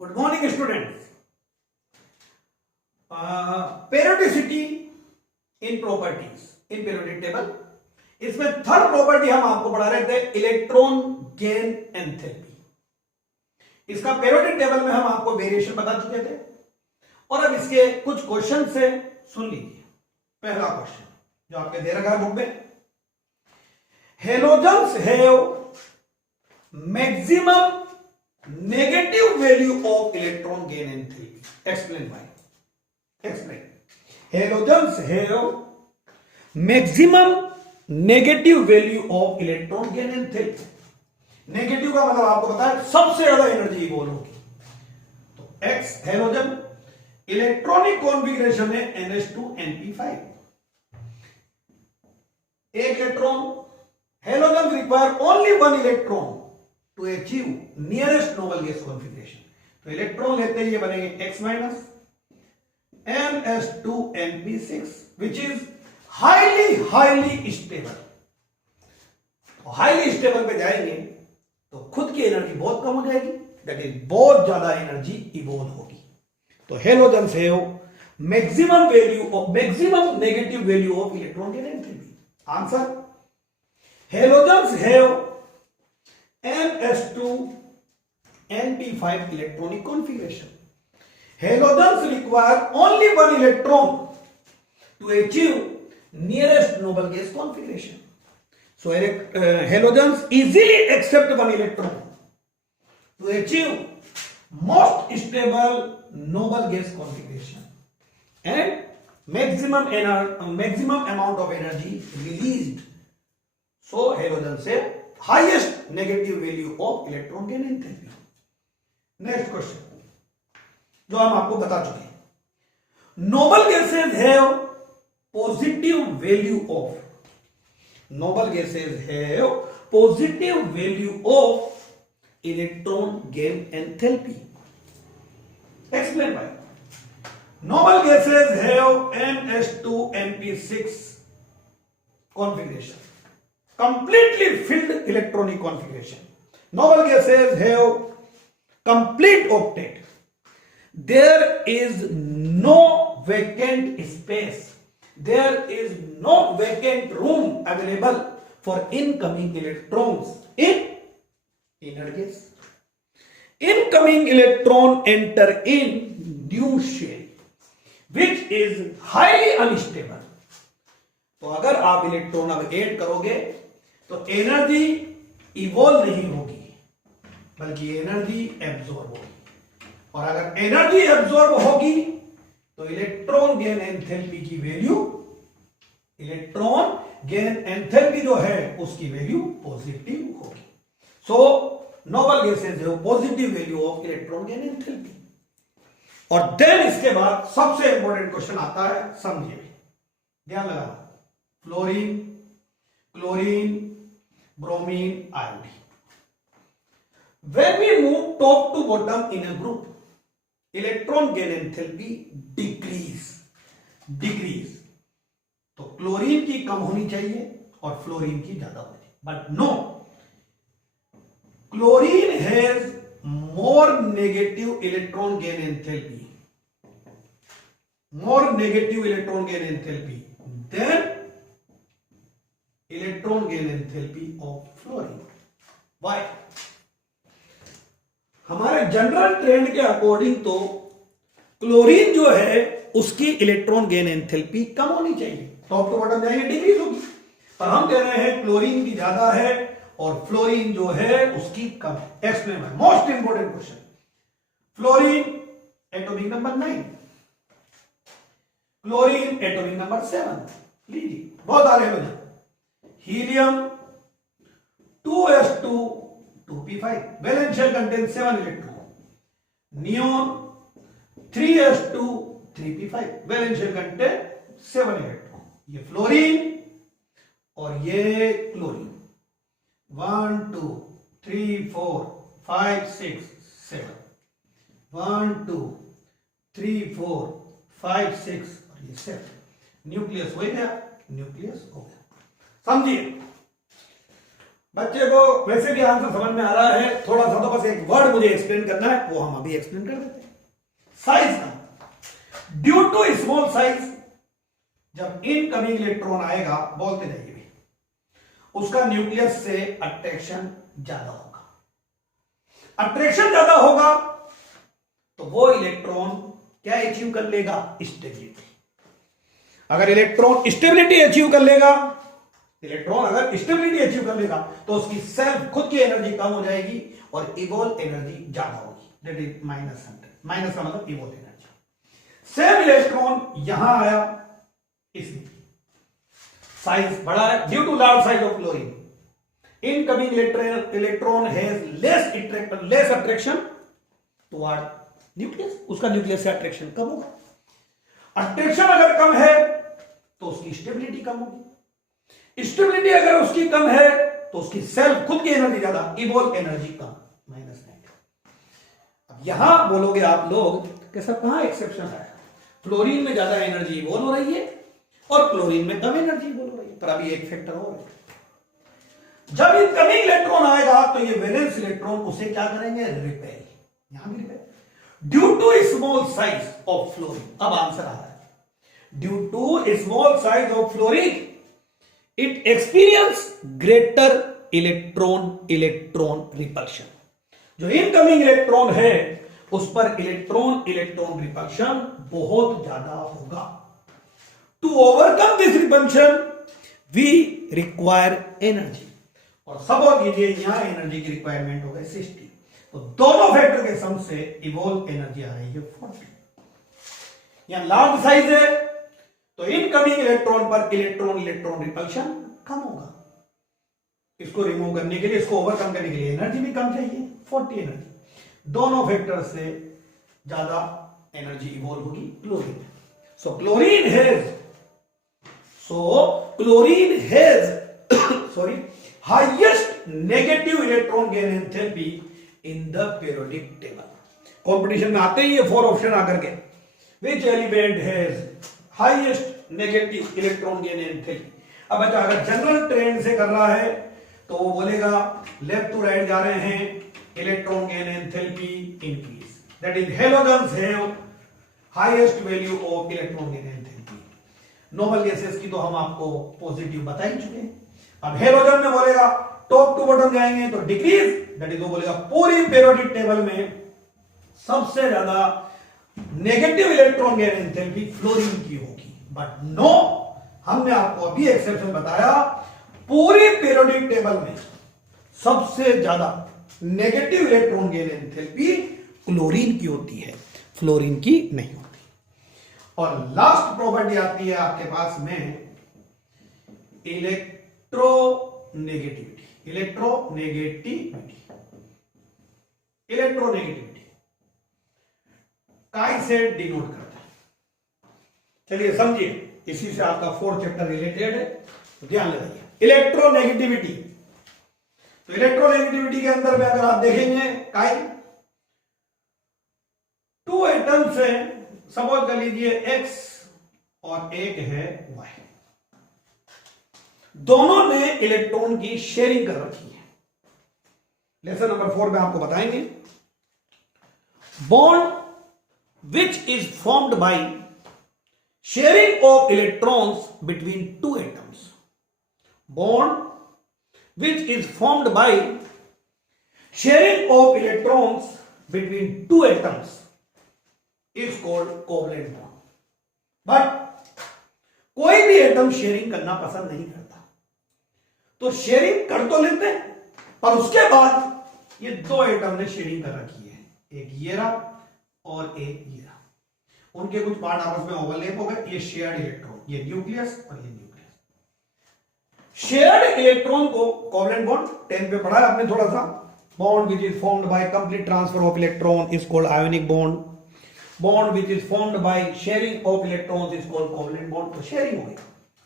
Good morning students. Periodicity in properties in periodic table, इसमें third property हम आपको पढ़ा रहे थे, इलेक्ट्रॉन गेन एंथैल्पी। इसका पीरियोडिक टेबल में हम आपको वेरिएशन बता चुके थे और अब इसके कुछ क्वेश्चन से सुन लीजिए। पहला क्वेश्चन जो आपके दे रखा है बुक में, halogens have maximum negative value of electron gain enthalpy. Explain why. Explain. Halogens have maximum negative value of electron gain enthalpy. Negative का मतलब आपको पता है सबसे ज्यादा एनर्जी इवॉल्व होगी। तो X हेलोजन इलेक्ट्रॉनिक कॉन्फ़िगरेशन है NH2NP5, एक electron. Halogen require only one electron to achieve nearest noble gas configuration. तो इलेक्ट्रॉन लेते ही ये बनेंगे X minus NH2NP6 which is highly stable. Highly stable पे जाएंगे तो खुद की एनर्जी बहुत कम हो जाएगी, दैट इज बहुत ज्यादा एनर्जी इवॉल्व होगी। तो halogens have maximum negative value of electron gain enthalpy. Answer, halogens have NH2NP5 electronic configuration. Halogens require only one electron to achieve nearest noble gas configuration. So halogens easily accept one electron to achieve most stable noble gas configuration and maximum amount of energy released. So halogens say highest negative value of electron gain enthalpy. Next question जो हम आपको बता चुके हैं, noble gases have positive value of electron gain enthalpy. Explain why. Noble gases have NH2NP6 configuration, completely filled electronic configuration. Noble gases have complete octet. There is no vacant space. There is no vacant room available for incoming electrons in inner gas. Incoming electron enter in due shell, which is highly unstable. तो अगर आप electron अब add करोगे तो energy evolve नहीं होगी बल्कि energy absorb होगी, और अगर एनर्जी एब्जॉर्ब होगी तो इलेक्ट्रॉन गेन एंथैल्पी जो है उसकी वैल्यू पॉजिटिव होगी। सो नोबल गैसेस है positive value of electron gain enthalpy. और देन इसके बाद सबसे इंपॉर्टेंट क्वेश्चन आता है, समझिए, ध्यान लगा, fluorine, chlorine, bromine, iodine. When we move top to bottom in a group, electron gain enthalpy decrease. तो क्लोरीन की कम होनी चाहिए और फ्लोरीन की ज्यादा होनी चाहिए, but no, chlorine has more negative electron gain enthalpy than electron gain enthalpy of fluorine. Why? हमारे जनरल ट्रेंड के अकॉर्डिंग तो क्लोरीन जो है उसकी इलेक्ट्रॉन गेन एंथैल्पी कम होनी चाहिए, टॉप टू बॉटम जाएंगे डिक्रीज होगी, पर हम कह रहे हैं क्लोरीन की ज्यादा है और फ्लोरीन जो है उसकी कम। Explain my most important question. Fluorine atomic number 9, chlorine atomic number 7। लीजिए, बहुत आ रहे हैं, helium 2s2 2p5, valence shell contain 7 electron. Neon 3s2 3p5, valence shell contain 7 electron. ये फ्लोरीन और ये क्लोरीन, 1 2 3 4 5 6 7, 1 2 3 4 5 6 और ये 7। न्यूक्लियस हो गया, न्यूक्लियस हो गया। समझिए, बच्चे को वैसे भी आंसर समझ में आ रहा है, थोड़ा सा तो बस एक वर्ड मुझे एक्सप्लेन करना है, वो हम अभी एक्सप्लेन कर देते हैं। साइज का, ड्यू टू स्मॉल साइज, जब इनकमिंग इलेक्ट्रॉन आएगा, बोलते जाइए, उसका न्यूक्लियस से अट्रैक्शन ज्यादा होगा। अट्रैक्शन ज्यादा होगा तो वो इलेक्ट्रॉन क्या अचीव कर लेगा? स्टेबिलिटी। अगर इलेक्ट्रॉन स्टेबिलिटी अचीव कर लेगा, इलेक्ट्रॉन अगर स्टेबिलिटी अचीव कर लेगा तो उसकी सेल्फ खुद की एनर्जी कम हो जाएगी और इवोल्व एनर्जी ज्यादा होगी, दैट इज -100। माइनस का मतलब इवोल्व एनर्जी। सेम इलेक्ट्रॉन यहां आया, इसमें साइज बड़ा है, due to large size of chlorine, incoming electron has less attraction toward nucleus, उसका न्यूक्लियस से अट्रैक्शन कम होगा। अट्रैक्शन अगर कम है तो उसकी स्टेबिलिटी कम होगी, स्टेबिलिटी अगर उसकी कम है तो उसकी सेल्फ खुद की एनर्जी ज्यादा, इवोल्व एनर्जी कम, -9। अब यहां बोलोगे आप लोग कि सर कहां एक्सेप्शन आया, फ्लोरीन में ज्यादा एनर्जी इवोल्व हो रही है और क्लोरीन में कम एनर्जी इवोल्व हो रही है, पर अभी एक फैक्टर और है, जब इनकमिंग इलेक्ट्रॉन आएगा तो ये वैलेंस इलेक्ट्रॉन उसे क्या करेंगे? रिपेल, यहां भी repel, due to small size of fluorine. अब आंसर आ रहा है, due to small size of fluorine it experience greater electron repulsion. जो इनकमिंग इलेक्ट्रॉन है उस पर इलेक्ट्रॉन रिपल्शन बहुत ज्यादा होगा। To overcome this repulsion we require energy, और सपोज कीजिए यहां एनर्जी की रिक्वायरमेंट हो गई 60, तो दोनों फैक्टर के सम से इवोल्व एनर्जी आ रही है 40। यहां लार्ज साइज है तो इनकमिंग इलेक्ट्रॉन पर इलेक्ट्रॉन रिपल्शन कम होगा, इसको रिमूव करने के लिए, इसको ओवरकम करने के लिए एनर्जी भी कम चाहिए, 40 एनर्जी। दोनों फैक्टर से ज्यादा एनर्जी इवोल्व होगी chlorine. So chlorine has sorry highest negative electron gain enthalpy in the periodic table. Competition में आते ही ये 4 ऑप्शन आकर के, which element has highest negative electron gain enthalpy. अब बच्चा अगर जनरल ट्रेंड से कर रहा है तो वो बोलेगा लेफ्ट टू राइट जा रहे हैं, electron gain enthalpy increase, that is halogens have highest value of electron gain enthalpy. Noble gases की तो हम आपको पॉजिटिव बता ही चुके हैं। अब हैलोजन में बोलेगा टॉप टू बॉटम जाएंगे तो डिक्रीज, दैट इज वो बोलेगा पूरी पीरियोडिक टेबल में सबसे ज्यादा negative electron gain enthalpy fluorine की होगी। बट नो, हमने आपको अभी एक्सेप्शन बताया, पूरी पीरियोडिक टेबल में सबसे ज्यादा negative electron gain enthalpy chlorine की होती है, फ्लोरीन की नहीं होती। और लास्ट प्रॉपर्टी आती है आपके पास में इलेक्ट्रोनेगेटिविटी काई से डिनोट करता है। चलिए समझिए, इसी से आपका 4th चैप्टर रिलेटेड है, तो ध्यान लगाइए। इलेक्ट्रोनेगेटिविटी, तो इलेक्ट्रोनेगेटिविटी के अंदर में अगर आप देखेंगे काई 2 एटम्स है, सपोज कर लीजिए X और एक है Y, दोनों ने इलेक्ट्रॉन की शेयरिंग कर रखी है। लेसन नंबर 4 में आपको बताएंगे bond which is formed by sharing of electrons between 2 atoms. Bond which is formed by sharing of electrons between 2 atoms is called covalent bond. But कोई भी एटम शेयरिंग करना पसंद नहीं करता, तो शेयरिंग कर तो लेते हैं, पर उसके बाद ये 2 एटम ने शेयरिंग कर रखी है, एक ये रहा और एक ये रहा, उनके कुछ पार्ट आपस में ओवरलैप हो गए, ये शेयर्ड इलेक्ट्रॉन, ये न्यूक्लियस और ये न्यूक्लियस। शेयर्ड इलेक्ट्रॉन को कोवलेंट बॉन्ड 10 पे पढ़ा है आपने थोड़ा सा। Bond which is formed by complete transfer of electron is called ionic bond. Bond which is formed by sharing of electrons is called covalent bond. तो शेयरिंग हो गई,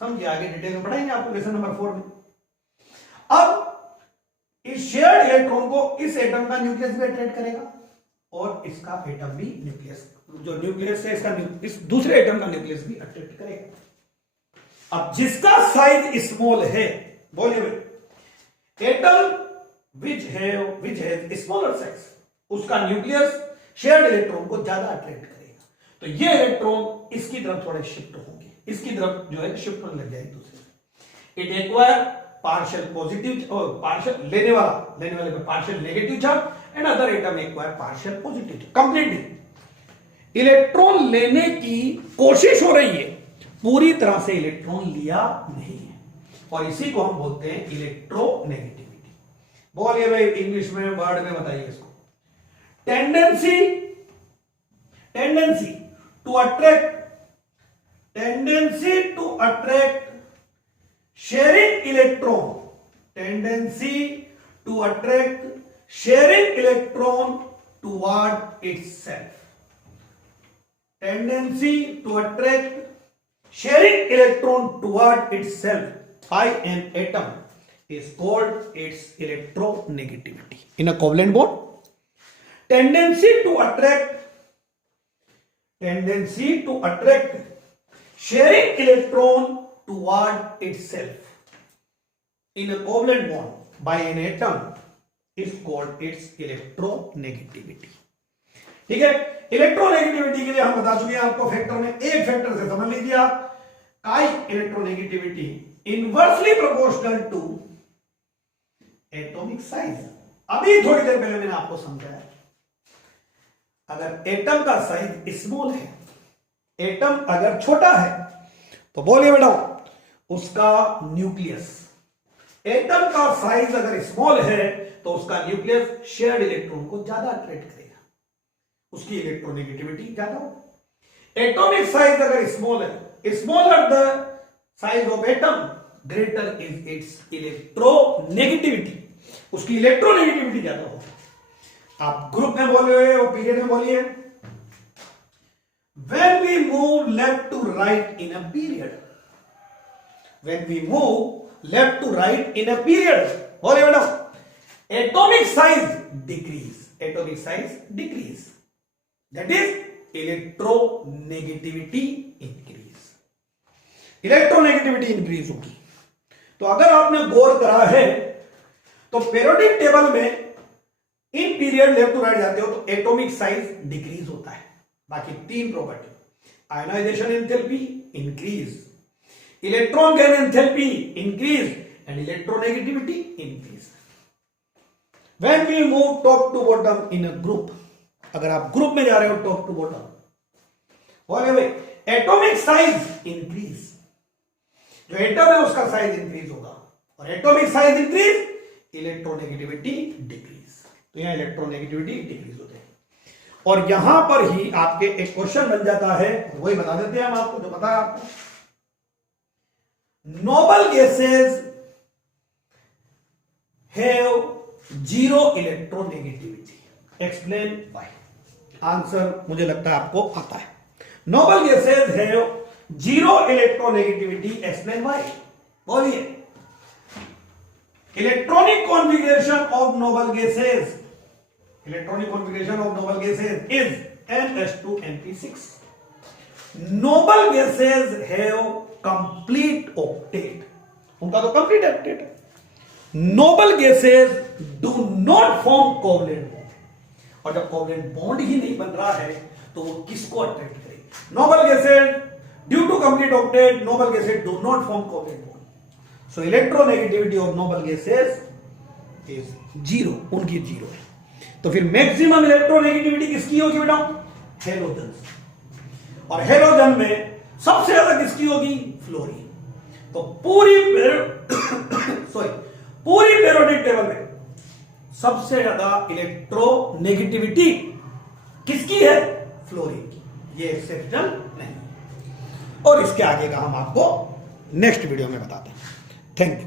समझिए, आगे डिटेल में पढ़ाएंगे आपको लेसन नंबर 4 में। अब इस शेयर्ड इलेक्ट्रॉन को इस एटम का न्यूक्लियस भी अट्रैक्ट करेगा और इसका एटम भी न्यूक्लियस, जो न्यूक्लियस है इसका इस दूसरे एटम का न्यूक्लियस भी अट्रैक्ट करेगा। अब जिसका साइज स्मॉल है, बोलिए भाई, atom which has smaller size, उसका न्यूक्लियस शेयर्ड इलेक्ट्रॉन को ज्यादा अट्रैक्ट करेगा, तो ये इलेक्ट्रॉन इसकी तरफ थोड़े शिफ्ट होंगे, इसकी तरफ जो है शिफ्ट होने लग जाएगी दूसरे से। इट एक्वायर पार्शियल पॉजिटिव और पार्शियल लेने वाले पे partial negative charge and other atom acquire partial positive. Completely electron लेने की कोशिश हो रही है, पूरी तरह से इलेक्ट्रॉन लिया नहीं है, और इसी को हम बोलते हैं इलेक्ट्रोनेगेटिविटी। बोलिए भाई इंग्लिश में वर्ड में बताइए इसको। Tendency to attract sharing electron toward itself. Tendency to attract sharing electron toward itself by an atom is called its electronegativity. In a covalent bond, tendency to attract sharing electron toward itself in a covalent bond by an atom is called its electronegativity. ठीक है, electronegativity के लिए हम बता चुके हैं आपको factor में, एक फैक्टर से समझ लीजिए आप, chi electronegativity inversely proportional to atomic size. अभी थोड़ी देर पहले मैंने आपको समझाया, अगर एटम का साइज स्मॉल है, एटम अगर छोटा है, तो बोलिए बेटा उसका न्यूक्लियस, एटम का साइज अगर स्मॉल है तो उसका न्यूक्लियस शेयर्ड इलेक्ट्रॉन को ज्यादा अट्रैक्ट करेगा, उसकी इलेक्ट्रोनेगेटिविटी ज्यादा होगी। एटॉमिक साइज अगर स्मॉल है, smaller the size of atom greater is it's electronegativity, उसकी इलेक्ट्रोनेगेटिविटी ज्यादा होगी। आप ग्रुप में बोल रहे हो, पीरियड में बोलिए। When we move left to right in a period, बोलिए बेटा, atomic size decrease, that is electronegativity increase होगी। तो अगर आपने गौर करा है तो पेरियोडिक टेबल में in period left to right जाते हो तो एटॉमिक साइज डिक्रीज होता है। बाकी तीन property, ionization enthalpy increase, electron gain enthalpy increase and electronegativity increase. When we move top to bottom in a group, अगर आप ग्रुप में जा रहे हो टॉप टू बॉटम, बोले भाई एटॉमिक साइज इंक्रीज, जो एटम है उसका साइज इंक्रीज होगा, और atomic size increase, electronegativity decrease. तो यहां इलेक्ट्रोनेगेटिविटी डिक्रीज होते हैं। और यहां पर ही आपके एक क्वेश्चन बन जाता है, वही बता देते हैं हम आपको, जो पता है आपको। Noble gases have zero electronegativity, explain why. Answer मुझे लगता है आपको आता है। Noble gases have zero electronegativity, explain why. बोलिए। Electronic configuration of noble gases, electronic configuration of noble gases is ns2np6। Noble gases have complete octet, उनका तो complete octet है। Noble gases do not form covalent bond, और जब covalent bond ही नहीं बन रहा है तो वो किसको अट्रैक्ट करेगी? Noble gases due to complete octet, noble gases do not form covalent bond. So electronegativity of noble gases is zero, उनकी जीरो है। तो फिर मैक्सिमम इलेक्ट्रोनेगेटिविटी किसकी होगी बेटा? हेलोजन। और हेलोजन में सबसे ज्यादा किसकी होगी? फ्लोरीन। तो पूरी पेरियोडिक टेबल में सबसे ज्यादा इलेक्ट्रोनेगेटिविटी किसकी है? फ्लोरीन की। ये एक्सेप्शन नहीं, और इसके आगे का हम आपको नेक्स्ट वीडियो में बताते हैं। Thank you.